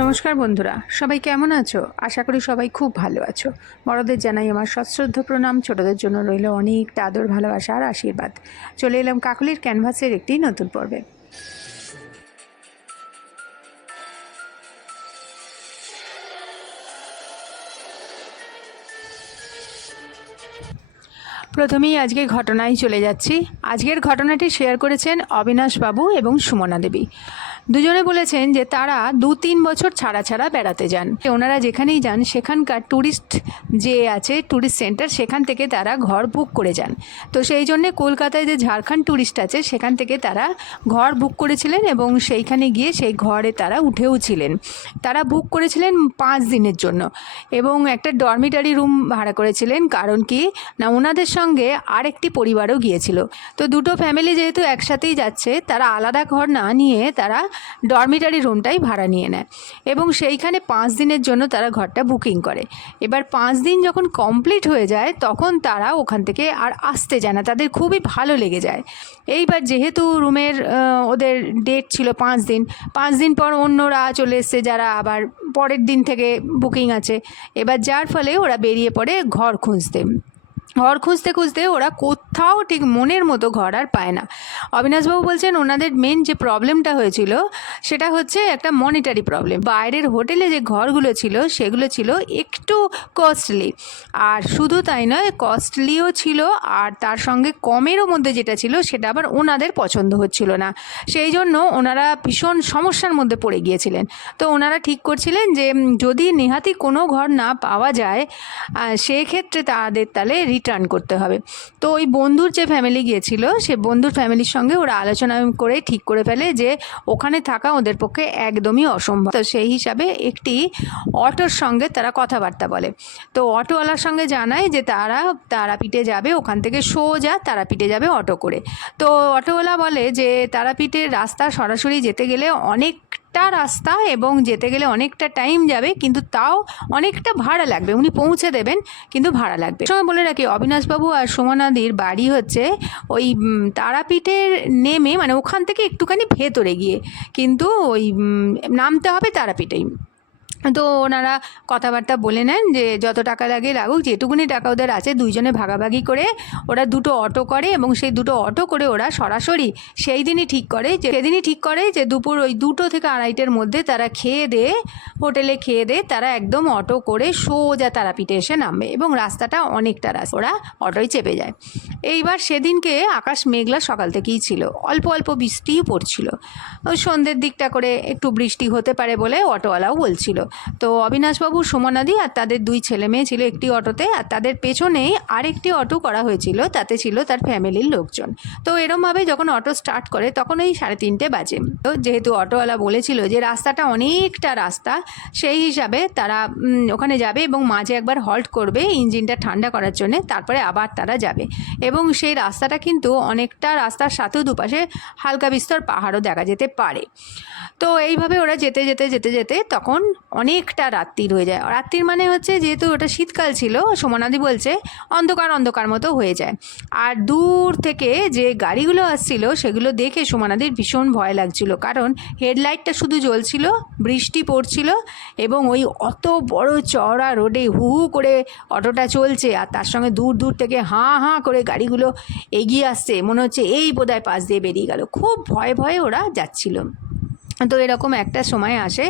নমস্কার বন্ধুরা, সবাই কেমন আছো? আশা করি সবাই খুব ভালো আছো। বড়দের জানাই আমার সশ্রদ্ধ প্রণাম, ছোটদের জন্য রইল অনেকটা আদর, ভালোবাসা আর আশীর্বাদ। চলে এলাম কাকলির ক্যানভাসের একটি নতুন পর্বে। প্রথমেই আজকে ঘটনায় চলে যাচ্ছি। আজকের ঘটনাটি শেয়ার করেছেন অবিনাশ বাবু এবং সুমনা দেবী। দুজনে বলেছেন যে তারা দু তিন বছর ছাড়া ছাড়া বেড়াতে যান। ওনারা যেখানেই যান, সেখানকার ট্যুরিস্ট যে আছে ট্যুরিস্ট সেন্টার, সেখান থেকে তারা ঘর বুক করে যান। তো সেই জন্যে কলকাতায় যে ঝাড়খণ্ড ট্যুরিস্ট আছে, সেখান থেকে তারা ঘর বুক করেছিলেন এবং সেইখানে গিয়ে সেই ঘরে তারা উঠেও ছিলেন। তারা বুক করেছিলেন পাঁচ দিনের জন্য এবং একটা ডরমিটারি রুম ভাড়া করেছিলেন কারণ কি, না, ওনাদের সঙ্গে আরেকটি পরিবারও গিয়েছিল। তো দুটো ফ্যামিলি যেহেতু একসাথেই যাচ্ছে, তারা আলাদা ঘর না নিয়ে তারা ডরমিটারি রুমটাই ভাড়া নিয়ে নেয়। এবং সেইখানে পাঁচ দিনের জন্য তারা ঘরটা বুকিং করে। এবার পাঁচ দিন যখন কমপ্লিট হয়ে যায়, তখন তারা ওখান থেকে আর আসতে যায় না। তাদের খুবই ভালো লেগে যায়। এইবার যেহেতু রুমের ওদের ডেট ছিল পাঁচ দিন পাঁচ দিন পর অন্যরা চলে এসছে যারা আবার পরের দিন থেকে বুকিং আছে। এবার যার ফলে ওরা বেরিয়ে পড়ে ঘর খুঁজতে। ঘর খুঁজতে খুঁজতে ওরা কোথাও ঠিক মনের মতো ঘর আর পায় না। অবিনাশবাবু বলছেন, ওনাদের মেন যে প্রবলেমটা হয়েছিল, সেটা হচ্ছে একটা মনিটারি প্রবলেম বাইরের হোটেলে যে ঘরগুলো ছিল, সেগুলো ছিল একটু কস্টলি আর শুধু তাই নয় কস্টলিও ছিল, আর তার সঙ্গে কমেরও মধ্যে যেটা ছিল, সেটা আবার ওনাদের পছন্দ হচ্ছিল না। সেই জন্য ওনারা ভীষণ সমস্যার মধ্যে পড়ে গিয়েছিলেন। তো ওনারা ঠিক করছিলেন যে যদি নেহাতি কোনো ঘর না পাওয়া যায় সেক্ষেত্রে তাদের তাহলে রিটার্ন করতে হবে। তো ওই বন্ধুর যে ফ্যামিলি গিয়েছিল, সে বন্ধুর ফ্যামিলির সঙ্গে ওরা আলোচনা করে ঠিক করে ফেলে যে ওখানে থাকা ওদের পক্ষে একদমই অসম্ভব। তো সেই হিসাবে একটি অটোর সঙ্গে তারা কথাবার্তা বলে। তো অটোওয়ালার সঙ্গে জানায় যে তারা তারাপীঠে যাবে, ওখান থেকে সোজা তারাপীঠে যাবে অটো করে। তো অটোওয়ালা বলে যে তারাপীঠের রাস্তা সরাসরি যেতে গেলে অনেকটা রাস্তা এবং যেতে গেলে অনেকটা টাইম যাবে, কিন্তু তাও অনেকটা ভাড়া লাগবে। উনি পৌঁছে দেবেন, কিন্তু ভাড়া লাগবে। সময় বলে রাখি, অবিনাশবাবু আর সোমানাদির বাড়ি হচ্ছে ওই তারাপীঠের নেমে মানে ওখান থেকে একটুখানি ভেতরে গিয়ে, কিন্তু ওই নামতে হবে তারাপীঠেই। তো ওনারা কথাবার্তা বলে নেন যে যত টাকা লাগে লাগুক, যেটুকুনি টাকা ওদের আছে দুইজনে ভাগাভাগি করে ওরা দুটো অটো করে এবং সেই দুটো অটো করে ওরা সরাসরি সেই দিনই ঠিক করে যে সেদিনই ঠিক করে যে দুপুর ওই দুটো থেকে আড়াইটের মধ্যে তারা খেয়ে দে হোটেলে খেয়ে দে তারা একদম অটো করে সোজা তারাপীঠে এসে নামবে এবং রাস্তাটা অনেকটা রাস্তা। ওরা অটোয় চেপে যায়। এইবার সেদিনকে আকাশ মেঘলা সকাল থেকেই ছিল। অল্প অল্প বৃষ্টিও পড়ছিল। সন্ধ্যের দিকটা করে একটু বৃষ্টি হতে পারে বলে অটোওয়ালাও বলছিল। তো অবিনাশবাবু, সুমনাদি আর তাদের দুই ছেলে মেয়ে ছিল একটি অটোতে আর তাদের পেছনেই আরেকটি অটো করা হয়েছিল। তাতে ছিল তার ফ্যামিলির লোকজন। তো এরমভাবে যখন অটো স্টার্ট করে তখন ওই সাড়ে তিনটে বাজে। তো যেহেতু অটোওয়ালা বলেছিল যে রাস্তাটা অনেকটা রাস্তা, সেই হিসাবে তারা ওখানে যাবে এবং মাঝে একবার হল্ট করবে ইঞ্জিনটা ঠান্ডা করার জন্য, তারপরে আবার তারা যাবে। এবং সেই রাস্তাটা কিন্তু অনেকটা রাস্তার সাথেও দুপাশে হালকা বিস্তর পাহাড়ও দেখা যেতে পারে। তো এইভাবে ওরা যেতে যেতে যেতে যেতে তখন অনেকটা রাত্রির হয়ে যায়। রাত্রির মানে হচ্ছে যেহেতু ওটা শীতকাল ছিল সোমনাদি বলছে অন্ধকার অন্ধকার মতো হয়ে যায়। আর দূর থেকে যে গাড়িগুলো আসছিল, সেগুলো দেখে সোমানাদির ভীষণ ভয় লাগছিল। কারণ হেডলাইটটা শুধু জ্বলছিল, বৃষ্টি পড়ছিল এবং ওই অত বড় চওড়া রোডে হু হু করে অটোটা চলছে আর তার সঙ্গে দূর দূর থেকে হাঁ হাঁ করে গাড়িগুলো এগিয়ে আসছে। মনে হচ্ছে এই বোধহয় পাশ দিয়ে বেরিয়ে গেল। খুব ভয়ে ভয়ে ওরা যাচ্ছিল। তো এরকম একটা সময় আসে,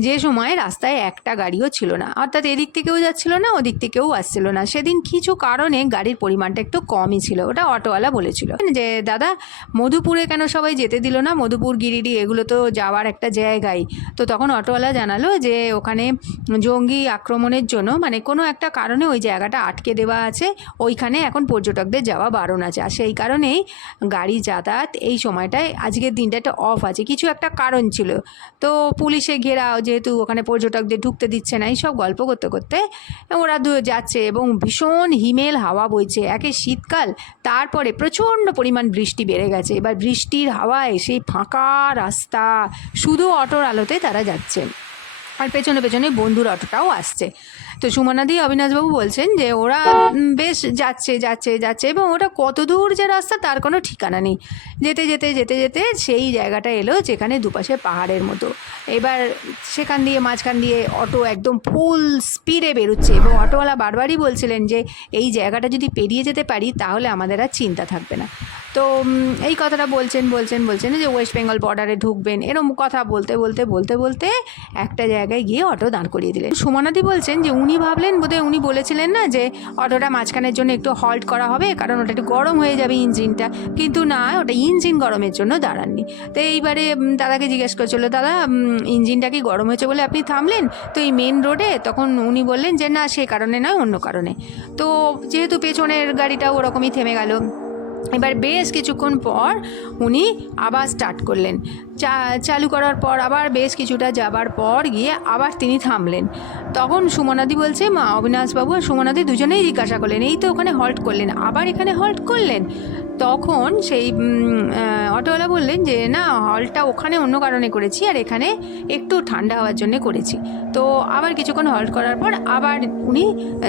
যে সময় রাস্তায় একটা গাড়িও ছিল না। অর্থাৎ এদিক থেকেও যাচ্ছিল না, ওদিক থেকেও আসছিল না। সেদিন কিছু কারণে গাড়ির পরিমাণটা একটু কমই ছিল, ওটা অটোওয়ালা বলেছিল। যে, দাদা, মধুপুরে কেন সবাই যেতে দিল না? মধুপুর, গিরিডি, এগুলো তো যাওয়ার একটা জায়গাই তো তখন অটোওয়ালা জানালো যে, ওখানে জঙ্গি আক্রমণের জন্য মানে কোনো একটা কারণে ওই জায়গাটা আটকে দেওয়া আছে। ওইখানে এখন পর্যটকদের যাওয়া বারণ আছে। আর সেই কারণেই গাড়ি যাতায়াত এই সময়টায়, আজকের দিনটা একটা অফ আছে। কিছু একটা কারণ ছিল। তো পুলিশে ঘেরাও যেহেতু ওখানে পর্যটকদের ঢুকতে দিচ্ছে না, এইসব গল্প করতে করতে ওরা দু যাচ্ছে এবং ভীষণ হিমেল হাওয়া বইছে। একে শীতকাল, তারপরে প্রচণ্ড পরিমাণ বৃষ্টি বেড়ে গেছে। এবার বৃষ্টির হাওয়ায় সেই ফাঁকা রাস্তা, শুধু অটোর আলোতে তারা যাচ্ছে আর পেছনে পেছনে বন্ধুর অটোটাও আসছে। তো সুমনাদি অবিনাশবাবু বলছেন যে ওরা বেশ যাচ্ছে যাচ্ছে যাচ্ছে এবং ওটা কত দূর যে রাস্তা তার কোনো ঠিকানা নেই। যেতে যেতে যেতে যেতে সেই জায়গাটা এলো যেখানে দুপাশে পাহাড়ের মতো। এবার সেখান দিয়ে মাঝখান দিয়ে অটো একদম ফুল স্পিডে বেরোচ্ছে এবং অটোওয়ালা বারবারই বলছিলেন যে এই জায়গাটা যদি পেরিয়ে যেতে পারি তাহলে আমাদের আর চিন্তা থাকবে না। তো এই কথাটা বলছেন বলছেন বলছেন যে ওয়েস্ট বেঙ্গল বর্ডারে ঢুকবেন। এরম কথা বলতে বলতে বলতে বলতে একটা জায়গায় গিয়ে অটো দাঁড় করিয়ে দিলেন। সুমনাদি বলছেন যে উনি ভাবলেন বোধহয় উনি বলেছিলেন না যে অটোটা মাঝখানের জন্য একটু হল্ট করা হবে, কারণ ওটা একটু গরম হয়ে যাবে ইঞ্জিনটা। কিন্তু না, ওটা ইঞ্জিন গরমের জন্য দাঁড়াননি। তো এইবারে দাদাকে জিজ্ঞেস করছিল, দাদা ইঞ্জিনটা কি গরম হয়েছে বলে আপনি থামলেন? তো এই মেন রোডে তখন উনি বললেন যে, না, সে কারণে নয়, অন্য কারণে। তো যেহেতু পেছনের গাড়িটা ওরকমই থেমে গেল। এবার বেশ কিছুক্ষণ পর উনি আবার স্টার্ট করলেন। চা, চালু করার পর, আবার বেশ কিছুটা যাবার পর গিয়ে আবার তিনি থামলেন। তখন সুমনাদি বলছে, মা, অবিনাশবাবু আর সুমনাদি দুজনেই জিজ্ঞাসা করলেন, এই তো ওখানে হল্ট করলেন, আবার এখানে হল্ট করলেন? তখন সেই অটোওয়ালা বললেন যে, না হলটা ওখানে অন্য কারণে করেছি আর এখানে একটু ঠান্ডা হওয়ার জন্য করেছি। তো আবার কিছুক্ষণ হল্ট করার পর আবার উনি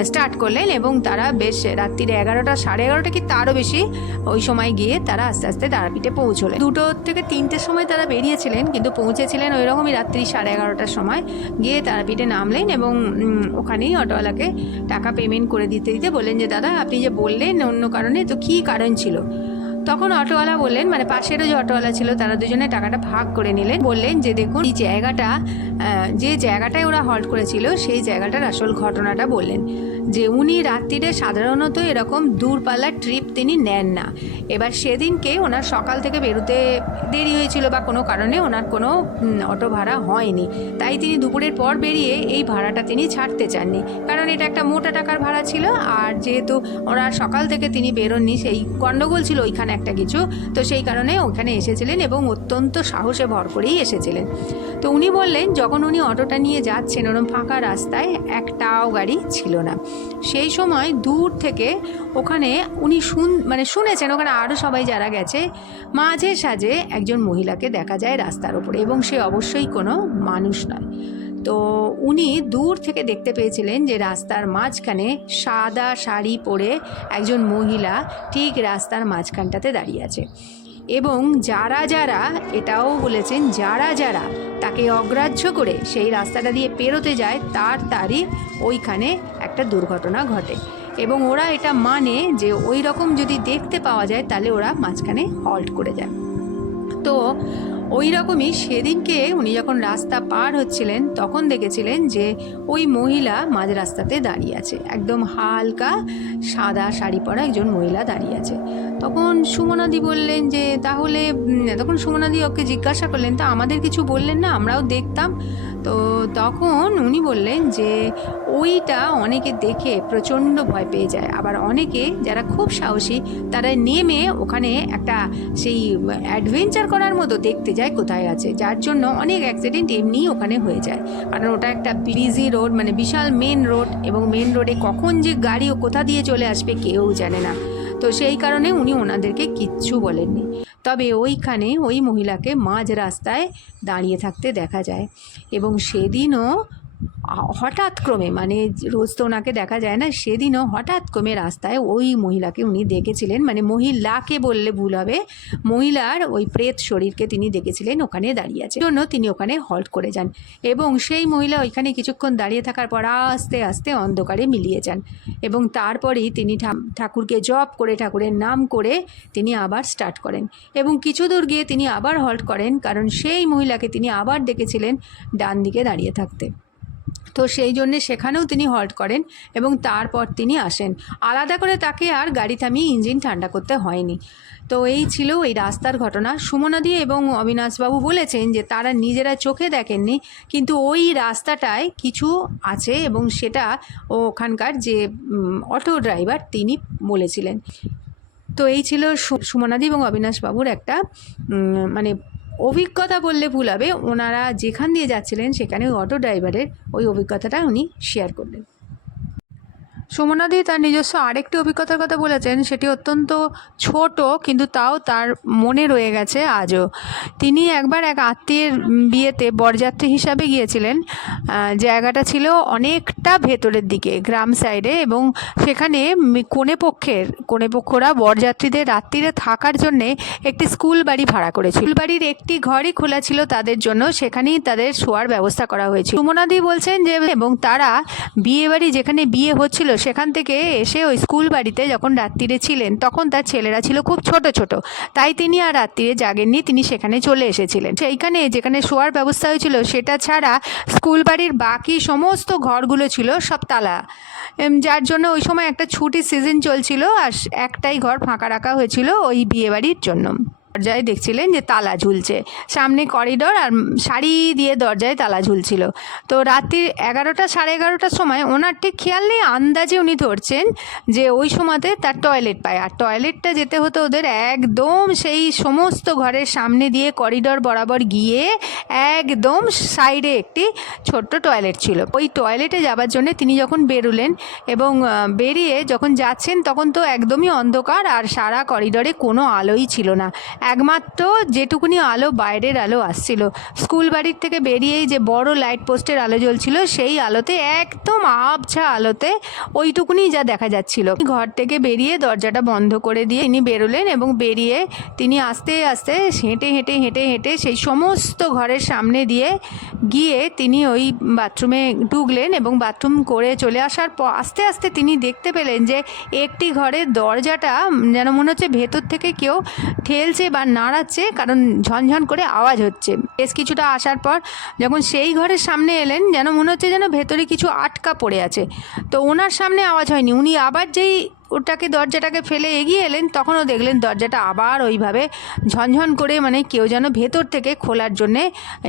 স্টার্ট করলেন এবং তারা বেশ রাত্রির এগারোটা, সাড়ে এগারোটা কি তারও বেশি ওই সময় গিয়ে তারা আস্তে আস্তে তারাপীঠে পৌঁছলেন। দুটো থেকে তিনটের সময় তারা বেরিয়েছিলেন কিন্তু পৌঁছেছিলেন ওই রকমই রাত্রি সাড়ে এগারোটার সময়। গিয়ে তারাপীঠে নামলেন এবং ওখানেই অটোওয়ালাকে টাকা পেমেন্ট করে দিতে দিতে বললেন যে, দাদা, আপনি যে বললেন অন্য কারণে, তো কী কারণ ছিল? তখন অটোওয়ালা বললেন মানে পাশেরও যে অটোওয়ালা ছিল, তারা দুজনে টাকাটা ভাগ করে নিলেন। বললেন যে, দেখুন, এই জায়গাটা যে জায়গাটায় ওরা হল্ট করেছিল, সেই জায়গাটার আসল ঘটনাটা বললেন। যে উনি রাত্রিরে সাধারণত এরকম দূরপাল্লার ট্রিপ তিনি নেন না। এবার সেদিনকে ওনার সকাল থেকে বেরোতে দেরি হয়েছিল বা কোনো কারণে ওনার কোনো অটো ভাড়া হয়নি। তাই তিনি দুপুরের পর বেরিয়ে এই ভাড়াটা তিনি ছাড়তে চাননি। কারণ এটা একটা মোটা টাকার ভাড়া ছিল, আর যেহেতু ওনার সকাল থেকে তিনি বেরোননি, সেই গণ্ডগোল ছিল ওইখানে একটা কিছু। তো সেই কারণে ওখানে এসেছিলেন এবং অত্যন্ত সাহসে ভর করেই এসেছিলেন। তো উনি বললেন, যখন উনি অটোটা নিয়ে যাচ্ছেন ওরম ফাঁকা রাস্তায়, একটাও গাড়ি ছিল না। সেই সময় দূর থেকে ওখানে উনি শুন মানে শুনেছেন, ওখানে আরও সবাই যারা গেছে, মাঝে সাঝে একজন মহিলাকে দেখা যায় রাস্তার ওপরে এবং সে অবশ্যই কোনো মানুষ নয়। তো উনি দূর থেকে দেখতে পেয়েছিলেন যে রাস্তার মাঝখানে সাদা শাড়ি পরে একজন মহিলা ঠিক রাস্তার মাঝখানটাতে দাঁড়িয়ে আছে। এবং যারা যারা, এটাও বলেছেন, যারা যারা তাকে অগ্রাহ্য করে সেই রাস্তাটা দিয়ে পেরোতে যায়, তার তারই ওইখানে একটা দুর্ঘটনা ঘটে। এবং ওরা এটা মানে যে ওই রকম যদি দেখতে পাওয়া যায়, তাহলে ওরা মাঝখানে হল্ট করে যায়। তো ওই রকমই সেদিনকে উনি যখন রাস্তা পার হচ্ছিলেন, তখন দেখেছিলেন যে ওই মহিলা মাঝ রাস্তাতে দাঁড়িয়ে আছে। একদম হালকা সাদা শাড়ি পরা একজন মহিলা দাঁড়িয়ে আছে। তখন সুমনাদি বললেন যে, তাহলে তখন সুমনাদি ওকে জিজ্ঞাসা করলেন, তা আমাদের কিছু বললেন না? আমরাও দেখতাম। তো তখন উনি বললেন যে ওইটা অনেকে দেখে প্রচণ্ড ভয় পেয়ে যায়। আবার অনেকে যারা খুব সাহসী, তারা নেমে ওখানে একটা সেই অ্যাডভেঞ্চার করার মতো দেখতে যায় কোথায় আছে, যার জন্য অনেক অ্যাক্সিডেন্ট এমনিই ওখানে হয়ে যায়। কারণ ওটা একটা বিজি রোড মানে বিশাল মেন রোড এবং মেন রোডে কখন যে গাড়ি ও কোথা দিয়ে চলে আসবে কেউ জানে না। তো সেই কারণে উনি ওনাদেরকে কিচ্ছু বলেননি। তবে ওইখানে ওই মহিলাকে মাঝ রাস্তায় দাঁড়িয়ে থাকতে দেখা যায়। এবং সেদিনও হঠাৎ ক্রমে মানে রোজ তো ওনাকে দেখা যায় না, সেদিনও হঠাৎ ক্রমে রাস্তায় ওই মহিলাকে উনি দেখেছিলেন মানে মহিলাকে বললে ভুল হবে, মহিলার ওই প্রেত শরীরকে তিনি দেখেছিলেন, ওখানে দাঁড়িয়ে আছে জন্য তিনি ওখানে হল্ট করে যান এবং সেই মহিলা ওইখানে কিছুক্ষণ দাঁড়িয়ে থাকার পর আস্তে আস্তে অন্ধকারে মিলিয়ে যান এবং তারপরেই তিনি ঠাকুরকে জপ করে, ঠাকুরের নাম করে তিনি আবার স্টার্ট করেন এবং কিছু দূর গিয়ে তিনি আবার হল্ট করেন, কারণ সেই মহিলাকে তিনি আবার দেখেছিলেন ডান দিকে দাঁড়িয়ে থাকতে। তো সেই জন্যে সেখানেও তিনি হল্ট করেন এবং তারপর তিনি আসেন। আলাদা করে তাকে আর গাড়ি থামিয়ে ইঞ্জিন ঠান্ডা করতে হয়নি। তো এই ছিল এই রাস্তার ঘটনা। সুমনাদি এবং অবিনাশবাবু বলেছেন যে তারা নিজেরা চোখে দেখেননি, কিন্তু ওই রাস্তাটায় কিছু আছে এবং সেটা ওখানকার যে অটো ড্রাইভার তিনি বলেছিলেন। তো এই ছিল সুমনাদি এবং অবিনাশবাবুর একটা মানে অভিজ্ঞতা বললে ভুল হবে। ওনারা যেখান দিয়ে যাচ্ছিলেন, সেখানে অটো ড্রাইভারের ওই অভিজ্ঞতাটা উনি শেয়ার করলেন। সুমনাদি তার নিজস্ব আরেকটি অভিজ্ঞতার কথা বলেছেন, সেটি অত্যন্ত ছোট, কিন্তু তাও তার মনে রয়ে গেছে আজও। তিনি একবার এক আত্মীয়ের বিয়েতে বরযাত্রী হিসাবে গিয়েছিলেন। জায়গাটা ছিল অনেকটা ভেতরের দিকে, গ্রাম সাইডে, এবং সেখানে কনে পক্ষের কনে পক্ষরা বরযাত্রীদের রাত্রিরে থাকার জন্যে একটি স্কুল বাড়ি ভাড়া করেছিল। স্কুল বাড়ির একটি ঘরই খোলা ছিল তাদের জন্য, সেখানেই তাদের শোয়ার ব্যবস্থা করা হয়েছিল। সুমনাদি বলছেন যে, এবং তারা বিয়ে বাড়ি যেখানে বিয়ে হচ্ছিল সেখান থেকে এসে ওই স্কুল বাড়িতে যখন রাত্রিরে ছিলেন, তখন তার ছেলেরা ছিল খুব ছোট ছোট। তাই তিনি আর রাত্রিরে জাগেননি, তিনি সেখানে চলে এসেছিলেন। সেইখানে যেখানে শোয়ার ব্যবস্থা হয়েছিল, সেটা ছাড়া স্কুল বাড়ির বাকি সমস্ত ঘরগুলো ছিল সব তালা। যার জন্য ওই সময় একটা ছুটির সিজন চলছিল আর একটাই ঘর ফাঁকা রাখা হয়েছিল ওই বিয়ে বাড়ির জন্য। দরজায় দেখছিলেন যে তালা ঝুলছে। সামনে করিডোর আর শাড়ি দিয়ে দরজায় তালা ঝুলছিল। তো রাত্রির এগারোটা, সাড়ে এগারোটার সময় ওনার ঠিক খেয়াল নেই আন্দাজে উনি ধরছেন যে ওই সময়তে তার টয়লেট পায়। আর টয়লেটটা যেতে হতো ওদের একদম সেই সমস্ত ঘরের সামনে দিয়ে করিডোর বরাবর গিয়ে একদম সাইডে একটি ছোট্ট টয়লেট ছিল। ওই টয়লেটে যাবার জন্য তিনি যখন বেরোলেন এবং বেরিয়ে যখন যাচ্ছেন তখন তো একদমই অন্ধকার আর সারা করিডোরে কোনো আলোই ছিল না। একমাত্র যেটুকুনি আলো বাইরের আলো আসছিল। স্কুল বাড়ির থেকে বেরিয়েই যে বড় লাইট পোস্টের আলো জ্বলছিল, সেই আলোতে, একদম আবছা আলোতে, ওইটুকুনি যা দেখা যাচ্ছিল। ঘর থেকে বেরিয়ে দরজাটা বন্ধ করে দিয়ে তিনি বেরোলেন এবং বেরিয়ে তিনি আস্তে আস্তে হেঁটে হেঁটে হেঁটে হেঁটে সেই সমস্ত ঘরের সামনে দিয়ে গিয়ে তিনি ওই বাথরুমে ঢুকলেন এবং বাথরুম করে চলে আসার পর আস্তে আস্তে তিনি দেখতে পেলেন যে একটি ঘরের দরজাটা যেন মনে হচ্ছে ভেতর থেকে কেউ ঠেলছে বা নাড়াচ্ছে, কারণ ঝনঝন করে আওয়াজ হচ্ছে। বেশ কিছুটা আসার পর যখন সেই ঘরের সামনে এলেন, যেন মনে হচ্ছে যেন ভেতরে কিছু আটকা পড়ে আছে। তো ওনার সামনে আওয়াজ হয়নি, উনি আবার যেই ওটাকে দরজাটাকে ফেলে এগিয়ে এলেন, তখনও দেখলেন দরজাটা আবার ওইভাবে ঝনঝন করে মানে কেউ যেন ভেতর থেকে খোলার জন্যে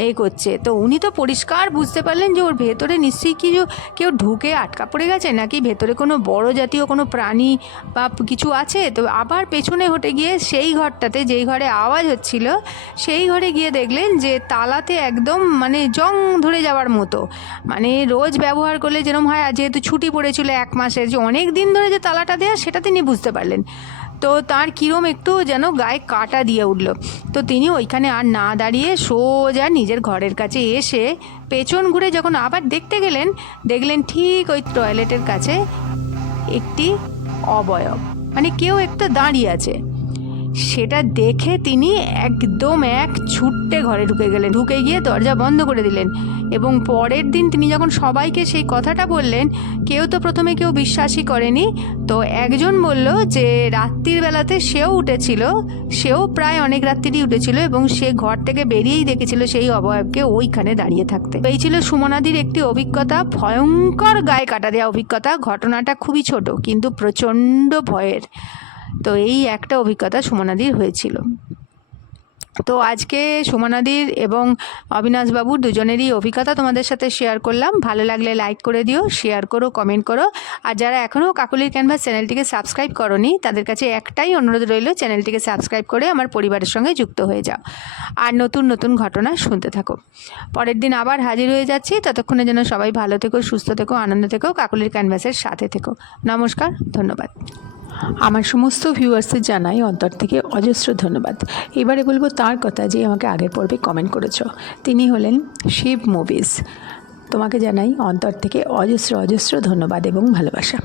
এ করছে। তো উনি তো পরিষ্কার বুঝতে পারলেন যে ওর ভেতরে নিশ্চয়ই কিছু, কেউ ঢুকে আটকা পড়ে গেছে নাকি ভেতরে কোনো বড় জাতীয় কোনো প্রাণী বা কিছু আছে? তো আবার পেছনে হটে গিয়ে সেই ঘরটাতে যেই ঘরে আওয়াজ হচ্ছিল, সেই ঘরে গিয়ে দেখলেন যে তালাতে একদম মানে জং ধরে যাওয়ার মতো। মানে রোজ ব্যবহার করলে যেরকম হয়, আর যেহেতু ছুটি পড়েছিল এক মাসের, যে অনেক দিন ধরে যে তালাটা দেওয়া সেটা তিনি বুঝতে পারলেন। তো তার কিরম একটু যেন গায়ে কাটা দিয়ে উঠল। তো তিনি ওইখানে আর না দাঁড়িয়ে সোজা নিজের ঘরের কাছে এসে পেছন ঘুরে যখন আবার দেখতে গেলেন, দেখলেন ঠিক ওই টয়লেটের কাছে একটি অবয়ব। মানে কেউ একটা দাঁড়িয়ে আছে। সেটা দেখে তিনি একদম এক ছুট্টে ঘরে ঢুকে গেলেন। ঢুকে গিয়ে দরজা বন্ধ করে দিলেন এবং পরের দিন তিনি যখন সবাইকে সেই কথাটা বললেন, কেউ তো প্রথমে কেউ বিশ্বাসই করেনি, তো একজন বলল যে রাত্রির বেলাতে সেও উঠেছিল, সেও প্রায় অনেক রাত্রিরই উঠেছিল এবং সে ঘর থেকে বেরিয়েই দেখেছিল সেই অবয়বকে ওইখানে দাঁড়িয়ে থাকতে। এই ছিল সুমনাদির একটি অভিজ্ঞতা, ভয়ঙ্কর গায়ে কাটা দেওয়া অভিজ্ঞতা। ঘটনাটা খুবই ছোট, কিন্তু প্রচণ্ড ভয়ের। তো এই একটা অভিজ্ঞতা সুমনাদির হয়েছিল। তো আজকে সুমনাদির এবং অবিনাশবাবুর দুজনেরই অভিজ্ঞতা তোমাদের সাথে শেয়ার করলাম। ভালো লাগলে লাইক করে দিও শেয়ার করো কমেন্ট করো। আর যারা এখনও কাকুলির ক্যানভাস চ্যানেলটিকে সাবস্ক্রাইব করনি, তাদের কাছে একটাই অনুরোধ রইল, চ্যানেলটিকে সাবস্ক্রাইব করে আমার পরিবারের সঙ্গে যুক্ত হয়ে যাও। আর নতুন নতুন ঘটনা শুনতে থাকো। পরের দিন আবার হাজির হয়ে যাচ্ছি। ততক্ষণে যেন সবাই ভালো থেকো, সুস্থ থেকো, আনন্দ থেকো, কাকুলির ক্যানভাসের সাথে থেকো। নমস্কার, ধন্যবাদ। আমার সমস্ত ভিউয়ার্সদের জানাই অন্তর থেকে অজস্র ধন্যবাদ। এবারে বলব তার কথা যে আমাকে আগের পর্বে কমেন্ট করেছ। তিনি হলেন শিব মুভিজ তোমাকে জানাই অন্তর থেকে অজস্র অজস্র ধন্যবাদ এবং ভালোবাসা।